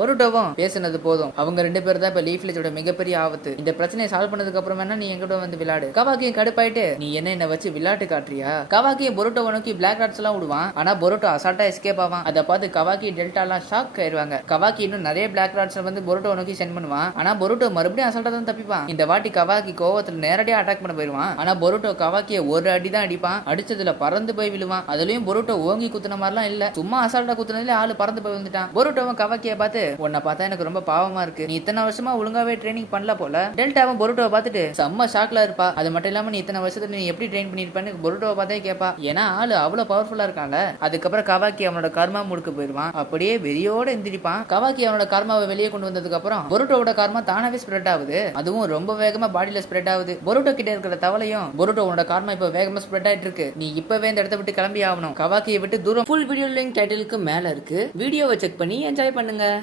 பொருட்டோவும் பேசுனது போதும். அவங்க 2 பேர் தான் இப்ப லீஃப் வில்லேஜோட மிகப்பெரிய ஆபத்து. இந்த பிரச்சனையை சால்வ் பண்ணதுக்கு அப்புறம் வேணா நீ என்கிட்ட வந்து விளையாடு. கவாக்கியும் கடுப்பாயிட்டு நீ என்ன வச்சு விளையாட்டு காட்டுறியா? கவாக்கியும் பொருட்டோவை நோக்கி பிளாக் ராட்ஸ் எல்லாம் விடுவான். ஆனா பொருட்டோ அசால்ட்டா எஸ்கேப் ஆவான். அதை பார்த்து கவாக்கி டெல்டா எல்லாம் ஷாக் ஆயிருவாங்க. கவாக்கி இன்னும் நிறைய பிளாக் ராட்ஸ் வந்து பொருட்டோ நோக்கி சென்ட் பண்ணுவான். ஆனா பொருட்டோ மறுபடியும் அசால்ட்டா தான் தப்பிப்பான். இந்த வாட்டி கவாக்கி கோவத்துல நேரடியா அட்டாக் பண்ண போயிருவான். ஆனா பொருட்டோ கவாக்கிய ஒரு அடி தான் அடிப்பான். அடிச்சதுல பறந்து போய் விழுவான். அதுலயும் பொருட்டோ ஓங்கி குத்துன மாதிரிலாம் இல்ல, சும்மா அசால்ட்டா குத்துனதுல ஆளு பறந்து போய் வந்துட்டான். பொருட்டோவும் கவாக்கிய பார்த்து உன்னை பார்த்தா எனக்கு ரொம்ப பாவமா இருக்கு, நீ இத்தனை வருஷமா ஒழுங்காவே ட்ரைனிங் பண்ணல போல. டெல்டாவும் பொருட்டோவை பார்த்துட்டு செம்ம ஷாக்ல இருப்பா. அது மட்டும் இல்லாம நீ இத்தனை வருஷத்துல நீ எப்படி ட்ரெயின் பண்ணிருப்பான்னு பொருட்டோவை பார்த்தே கேட்பா. ஏன்னா ஆளு அவ்வளவு பவர்ஃபுல்லா இருக்காங்க. அதுக்கப்புறம் கவாக்கி அவனோட கர்மா முடுக்க போயிருவான். அப்படியே வெறியோட எந்திரிப்பான். கவாக்கி அவனோட கர்மாவை வெளியே கொண்டு வந்ததுக்கு அப்புறம் பொருட்டோட கர்மா தானாவே ஸ்ப்ரெட் ஆகுது. அதுவும் ரொம்ப வேகமா பாடியில ஸ்ப்ரெட் ஆகுது. பொருட்டோ கிட்ட இருக்கிற தவளையும் பொருட்டோட கர்மா இப்ப வேகமா ஸ்ப்ரெட் ஆயிட்டு இருக்கு. நீ இப்பவே இந்த இடத்த விட்டு கிளம்பி ஆகணும். கவாக்கியை விட்டு தூரம். ஃபுல் வீடியோ லிங்க் டைட்டிலுக்கு மேல இருக்கு. வீடியோவை செக் பண்ணி என்ஜாய் பண்ணுங்க.